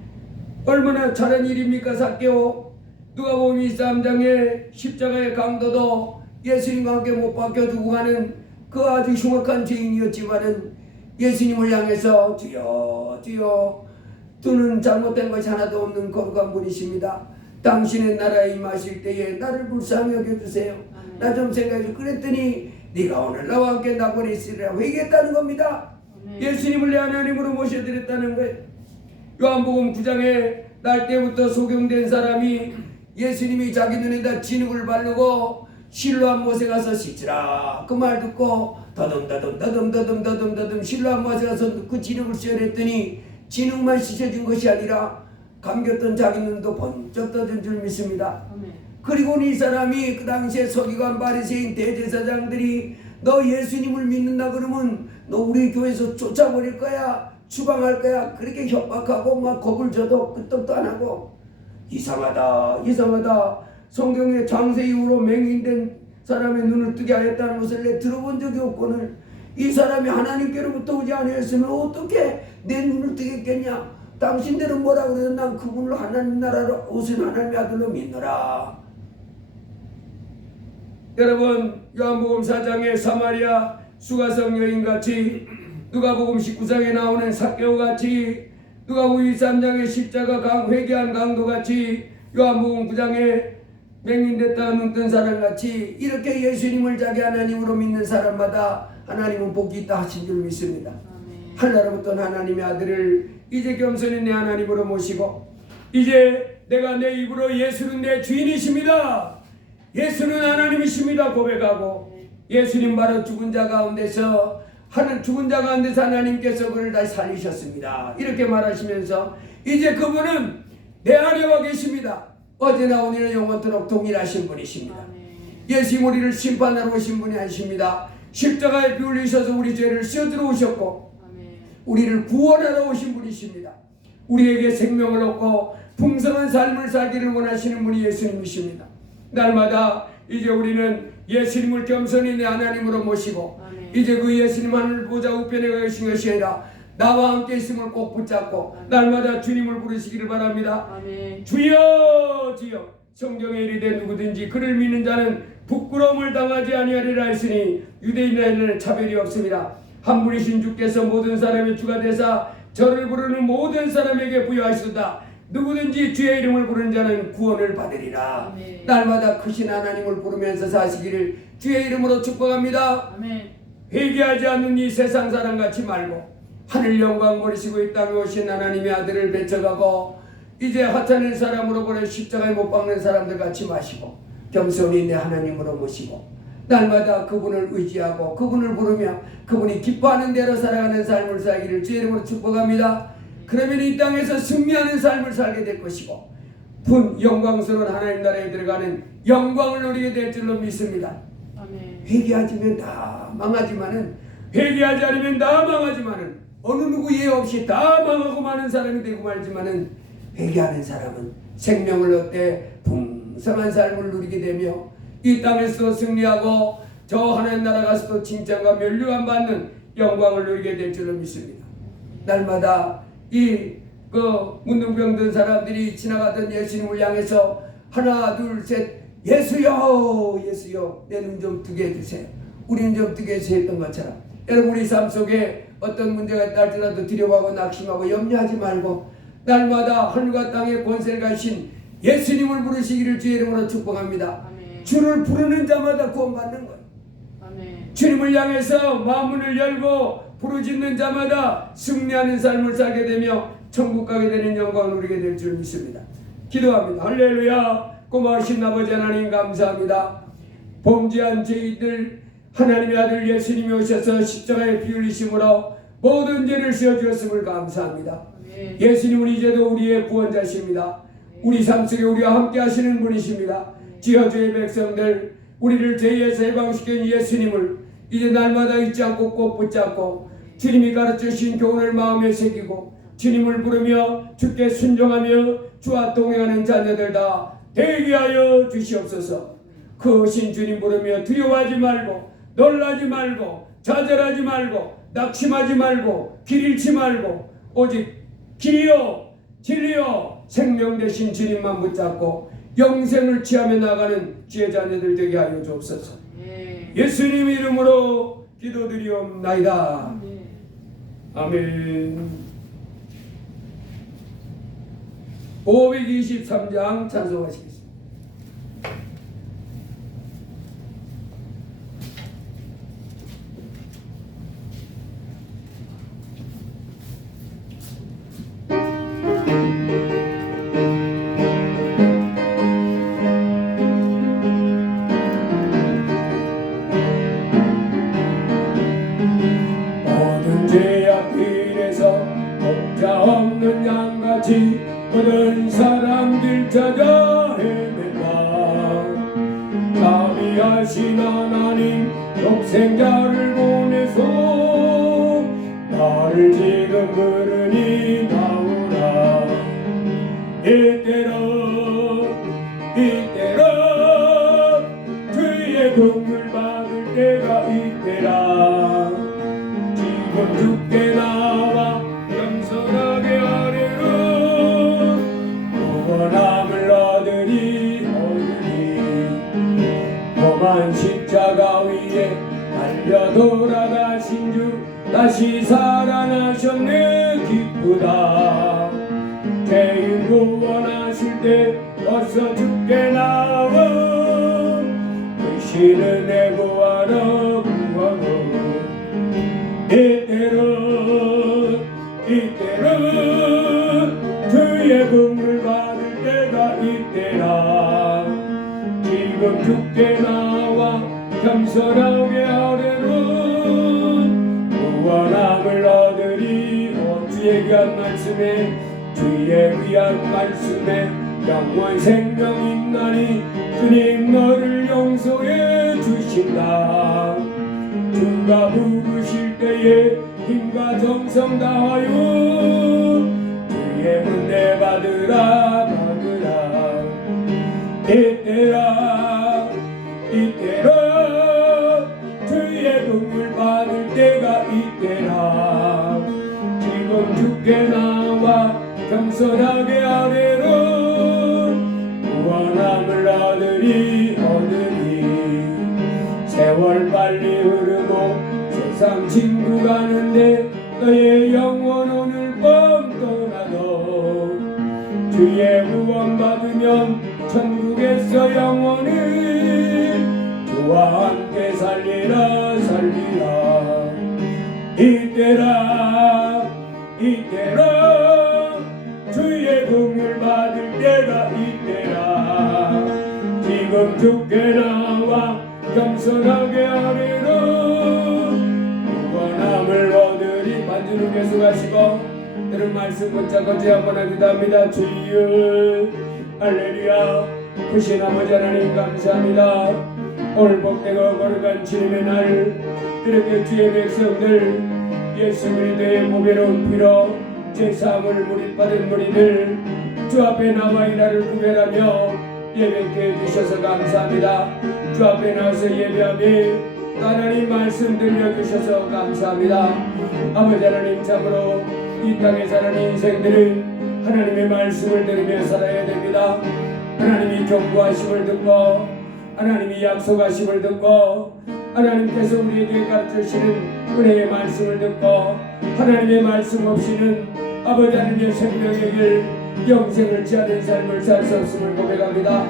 얼마나 잘한 일입니까 삭개오. 누가복음 23장에 십자가의 강도도 예수님과 함께 못 박혀 두고 가는 그 아주 흉악한 죄인이었지만은 예수님을 향해서 주여 주여 두는 잘못된 것이 하나도 없는 거룩한 분이십니다. 당신의 나라에 임하실 때에 나를 불쌍히 여겨주세요. 나 좀 생각해. 그랬더니 네가 오늘 나와 함께 나보내 있으리라 회개했다는 겁니다. 예수님을 내 하나님으로 모셔드렸다는 거예요. 요한복음 9장에 날 때부터 소경된 사람이 예수님이 자기 눈에다 진흙을 바르고 실로암 못에 가서 씻으라 그 말 듣고 더듬 실로암 못에 가서 그 진흙을 씻으랬더니 진흙만 씻어진 것이 아니라 감겼던 자기 눈도 번쩍 떠진 줄 믿습니다. 그리고 이 사람이 그 당시에 서기관 바리새인 대제사장들이 너 예수님을 믿는다 그러면 너 우리 교회에서 쫓아버릴 거야, 추방할 거야, 그렇게 협박하고 막 겁을 줘도 끄떡도 안 하고. 이상하다 이상하다. 성경에 장세 이후로 맹인된 사람의 눈을 뜨게 하였다는 것을 내 들어본 적이 없거늘 이 사람이 하나님께로부터 오지 아니었으면 어떻게 내 눈을 뜨겠겠냐. 당신들은 뭐라 그래도 난 그분을 하나님 나라로 오신 하나님의 아들로 믿노라. 여러분, 요한복음 4장의 사마리아 수가성 여인같이, 누가복음 19장에 나오는 삭개오같이, 누가복음 23장의 십자가 회개한 강도같이, 요한복음 9장에 맹인됐다가 눈뜬 사람같이 이렇게 예수님을 자기 하나님으로 믿는 사람마다 하나님은 복이 있다 하신 줄 믿습니다. 하늘로부터 하나님의 아들을 이제 겸손히 내 하나님으로 모시고, 이제 내가 내 입으로 예수는 내 주인이십니다, 예수는 하나님이십니다 고백하고, 예수님 바로 죽은 자 가운데서 하나님께서 그를 다시 살리셨습니다 이렇게 말하시면서 이제 그분은 내 안에 와 계십니다. 어제나 오늘은 영원토록 동일하신 분이십니다. 예수님 우리를 심판하러 오신 분이 아니십니다. 십자가에 피 흘리셔서 우리 죄를 씻어들어 오셨고 우리를 구원하러 오신 분이십니다. 우리에게 생명을 얻고 풍성한 삶을 살기를 원하시는 분이 예수님이십니다. 날마다 이제 우리는 예수님을 겸손히 내 하나님으로 모시고, 이제 그 예수님 하늘 보좌 우편에 계신 것이 아니라 나와 함께 있음을 꼭 붙잡고 날마다 주님을 부르시기를 바랍니다. 주여 주여. 성경에 이르되 누구든지 그를 믿는 자는 부끄러움을 당하지 아니하리라 했으니 유대인에는 차별이 없습니다. 한 분이신 주께서 모든 사람의 주가 되사 저를 부르는 모든 사람에게 부여하시도다. 누구든지 주의 이름을 부르는 자는 구원을 받으리라. 날마다 크신 하나님을 부르면서 사시기를 주의 이름으로 축복합니다. 회개하지 않는 이 세상 사람 같이 말고 하늘 영광 버리시고 이 땅에 오신 하나님의 아들을 배척하고 이제 하찮은 사람으로 보내 십자가에 못 박는 사람들 같이 마시고 겸손히 내 하나님으로 모시고 날마다 그분을 의지하고 그분을 부르며 그분이 기뻐하는 대로 살아가는 삶을 살기를 주의 이름으로 축복합니다. 그러면 이 땅에서 승리하는 삶을 살게 될 것이고 영광스러운 하나님 나라에 들어가는 영광을 누리게 될 줄로 믿습니다. 회개하지면 다 망하지만은, 회개하지 않으면 다 망하지만은, 어느 누구 예외 없이 다 망하고 마는 사람이 되고 말지만은, 회개하는 사람은 생명을 얻되 풍성한 삶을 누리게 되며 이 땅에서도 승리하고 저 하나님 나라 가서도 칭찬과 면류관 받는 영광을 누리게 될 줄로 믿습니다. 날마다 문둥병 든 사람들이 지나가던 예수님을 향해서 하나 둘 셋 예수여 예수여 내 눈 좀 뜨게 해주세요, 우리 눈 좀 뜨게 해주세요 했던 것처럼 여러분 우리 삶 속에 어떤 문제가 있다 할지라도 두려워하고 낙심하고 염려하지 말고 날마다 하늘과 땅의 권세를 가신 예수님을 부르시기를 주의 이름으로 축복합니다. 주를 부르는 자마다 구원받는 것, 주님을 향해서 마음문을 열고 부르짖는 자마다 승리하는 삶을 살게 되며 천국 가게 되는 영광을 누리게 될 줄 믿습니다. 기도합니다. 할렐루야. 고마우신 아버지 하나님 감사합니다. 범죄한 죄인들 하나님의 아들 예수님이 오셔서 십자가에 피 흘리심으로 모든 죄를 씌워주었음을 감사합니다. 예수님은 이제도 우리의 구원자십니다. 우리 삶 속에 우리와 함께 하시는 분이십니다. 주여 주의 백성들 우리를 죄에서 해방시킨 예수님을 이제 날마다 잊지 않고 꼭 붙잡고 주님이 가르치신 교훈을 마음에 새기고 주님을 부르며 주께 순종하며 주와 동행하는 자녀들 다 되게 하여 주시옵소서. 그 신 주님 부르며 두려워하지 말고 놀라지 말고 좌절하지 말고 낙심하지 말고 길 잃지 말고 오직 길이요 진리요 생명 되신 주님만 붙잡고 영생을 취하며 나가는 주의 자녀들 되게 하여 주옵소서. 예수님 이름으로 기도드리옵나이다. 아멘. 523장 찬송하시겠습니다. 모든 죄 앞길에서 목자 없는 양같이 모든 사람들 찾아 헤맨다. 자비하신 하나님 독생자 성령 부르니 나오라. 이때로 주의 긍휼 받을 때가 이때라. 지금 주께 나와 겸손하게 아뢰로 구원함을 얻으리. 험한 십자가 위에 달려 돌아가신 주 다시 살아나셨네. 기쁘다. 죄인 구원하실 때 어서 주께 나와 의신은 내 구하러 구하고. 이때로 주의 긍휼 받을 때가 이때라. 지금 주께 나와 겸손하게 아뢰로 구원함을 얻으리. 주의 귀한 말씀에 주의 귀한 말씀에 영원 생명 있나니 주님 너를 용서해 주신다. 주가 부르실 때에 힘과 정성 다하여 주의 문대 받으라. 이때라 주의 긍휼 받을 때가 이때라. 지금 주께 나와 겸손하게 아뢰로 구원함을 얻으리. 세월 빨리 흐르고 세상 친구 가는데 너의 영혼 오늘 밤 떠나도 주의 구원 받으면 천국에서 영원히 주와 함께 살리라. 이때라 주의 긍휼 받을 때가 이때라. 지금 주께 나와 겸손하게 아뢰로 구원함을 얻으리. 반주는 계속하시고 들은 말씀 붙잡고 제 한번 기도합니다. 주여 할렐루야. 크신 아버지 하나님 감사합니다. 오늘 복되고 거룩한 주님의 날 이렇게 주의 백성들 예수 그리스도의 보배로운 피로 제사함을 무립받은 무리들 주 앞에 나와 이 날을 구별하며 예배케 해주셔서 감사합니다. 주 앞에 나와서 예배하며 하나님 말씀 들려주셔서 감사합니다. 아버지 하나님 참으로 이 땅에 사는 인생들은 하나님의 말씀을 들으며 살아야 됩니다. 하나님이 경고하심을 듣고 하나님이 약속하심을 듣고 하나님께서 우리에게 가르치시는 은혜의 말씀을 듣고 하나님의 말씀 없이는 아버지 하나님의 생명의 길 영생을 취하는 삶을 살 수 없음을 고백합니다.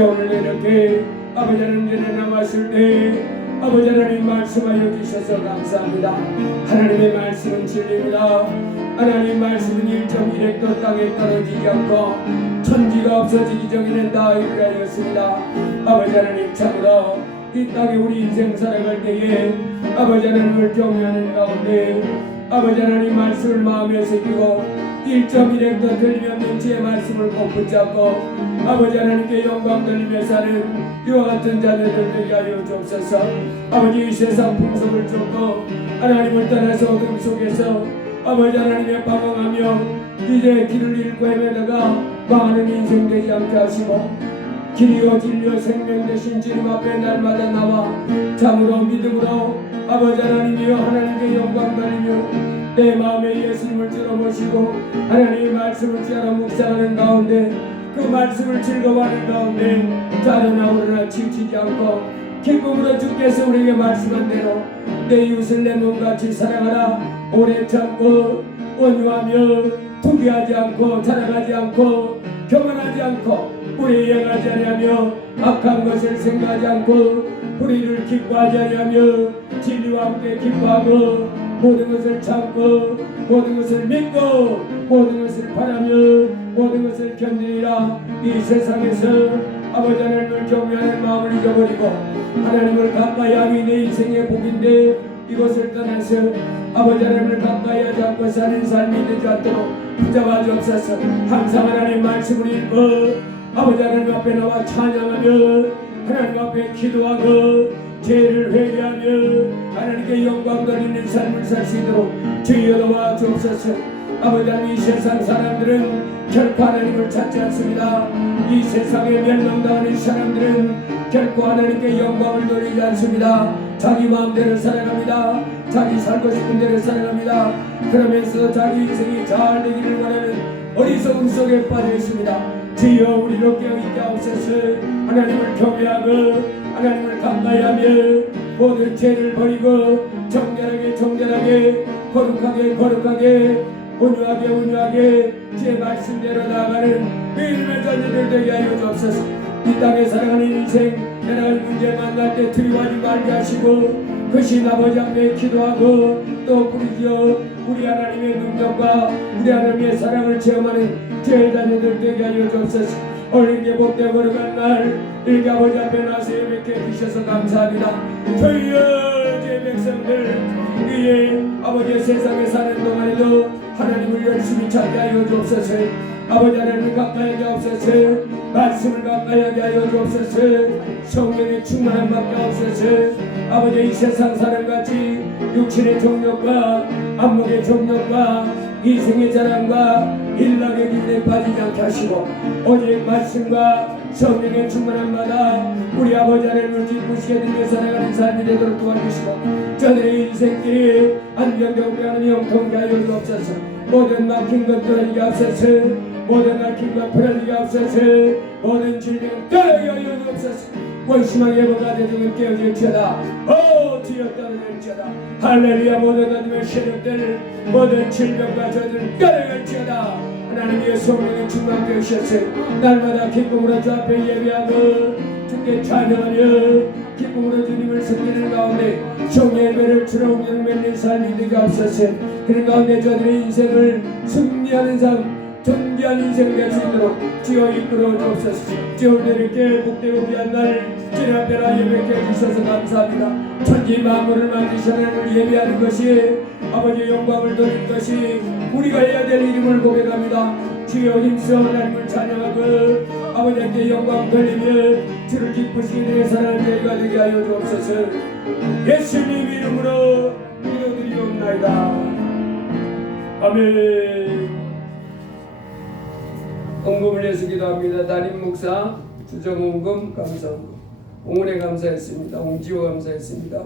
오늘 이렇게 아버지 하나님께서 남았을 때 아버지 하나님 말씀하여 주셔서 감사합니다. 하나님의 말씀은 진리입니다. 하나님 말씀은 1.1획도 땅에 떨어지지 않고 천지가 없어지기 전에는 다 이루어졌습니다. 아버지 하나님 참으로 이 땅에 우리 인생 살아갈 때에 아버지 하나님을 경외하는 가운데 아버지 하나님 말씀을 마음에 새기고 1.1획도 들리면 눈치의 말씀을 꼭 붙잡고 아버지 하나님께 영광 돌리며 사는 이와 같은 자녀들 되게 하여 주옵소서. 아버지 이 세상 풍속을 쫓고 하나님을 떠나서 어둠 속에서 아버지 하나님의 방황하며 이제 길을 잃고 헤매다가 망하는 인생 되지 않게 하시고 길이요 진리요 생명 되신 주님 앞에 날마다 나와 참으로 믿음으로 아버지 하나님이여 하나님께 영광 돌리며 내 마음에 예수님을 주로 모시고 하나님의 말씀을 주로 묵상하는 가운데 그 말씀을 즐거워하는 가운데 자르나 오르나 치우치지 않고 기쁨으로 주께서 우리에게 말씀한 대로 내 이웃을 내 몸같이 사랑하라. 오래 참고 온유하며 투기하지 않고 자랑하지 않고 교만하지 않고 불의에 행하지 아니하며 악한 것을 생각하지 않고 불의를 기뻐하지 아니하며 진리와 함께 기뻐하고 모든 것을 참고 모든 것을 믿고 모든 것을 바라며 모든 것을 견디리라. 이 세상에서 아버지 하나님을 경외하는 마음을 잊어버리고 하나님을 가까이 하기 내 인생의 복인데 이것을 떠나서 아버지 하나님을 가까이 하지 않고 사는 삶이 되지 않도록 붙잡아 주옵소서. 항상 하나님 말씀을 읽고 아버지 하나님 앞에 나와 찬양하며 하나님 앞에 기도하고 죄를 회개하며 하나님께 영광 돌리는 삶을 살 수 있도록 주여 도와주옵소서. 아버지 하나님, 이 세상 사람들은 결코 하나님을 찾지 않습니다. 이 세상에 멸망당하는 사람들은 결코 하나님께 영광을 돌리지 않습니다. 자기 마음대로 살아갑니다. 자기 살고 싶은 대로 살아갑니다. 그러면서 자기 인생이 잘 되기를 원하는 어리석음 속에 빠져 있습니다. 주여 우리로 깨어있게 하옵소서. 하나님을 경외하고 하나님을 가까이하며 모든 죄를 버리고 정결하게 거룩하게 온유하게 주의 말씀대로 나아가는 믿음의 자녀들 되게 하여 주옵소서. 이 땅에 살아가는 인생 여러 가지 문제 만날 때 두려워하지 말게 하시고 그신 아버지 앞에 기도하고 또 부르짖어 우리 하나님의 능력과 우리 하나님의 사랑을 체험하는 주의 자녀들 되게 하여 주옵소서. 오늘 예복되고 걸어갈 날 일개 아버지 앞에 나서 예배케 주셔서 감사합니다. 주여 주의 백성들 위에 아버지의 세상에 사는 동안에도 하나님을 열심히 찾게 하여 주옵소서. 아버지 하나님을 가까이 하게 하옵소서. 말씀을 가까이 하게 하여 주옵소서. 성령의 충만함 받게 하옵소서. 아버지 이 세상 사람같이 육신의 정욕과 안목의 정욕과 이생의 자랑과 일락의 기운에 빠지지 않게 하시고 오직 말씀과 성령의 충만함 받아 우리 아버지 하나님을 기쁘시게 드리며 살아가는 삶이 되도록 도와주시고 저들의 인생길이 안정되고 하나님 영통케 하여 주옵소서. 모든 막힌 것도 하게 하옵소서. 모든 막힌 것 풀어지게 하옵소서. 모든 질병 떠나게 하여 주옵소서. 원심하게 회복가 되는 깨어질지어다. 주여 떠나갈지어다. 할렐루야. 모든 어둠의 세력들 모든 질병과 저들 떠나갈지어다. 하나님의 성령의 충만케 하셔서 날마다 기쁨으로 주 앞에 예배하고 주께 찬양하며 기쁨으로 주님을 섬기는 가운데 종의 예배를 주로 옮기는 삶이 되게 하옵소서. 그런 가운데 저들의 인생을 승리하는 삶 존귀한 인생 될 수 있도록 주여 이끌어 주옵소서. 주님께 복되고 귀한 날 주님 앞에나 예배케 주셔서 감사합니다. 천지 만물을 만드신 하나님을 예배하는 것이 아버지의 영광을 돌리는 것이 우리가 해야 될 일임을 고백합니다. 주여 힘써 하나님을 찬양하고 아버지께 영광 돌리며 주를 기쁘시게 되는 사랑하는 저희가 되게 하여 주옵소서. 예수님 이름으로 기도드리옵나이다. 아멘. 헌금을 내서 기도합니다. 담임 목사 주정헌금 감사헌금 옹은혜 감사했습니다. 옹지호 감사했습니다.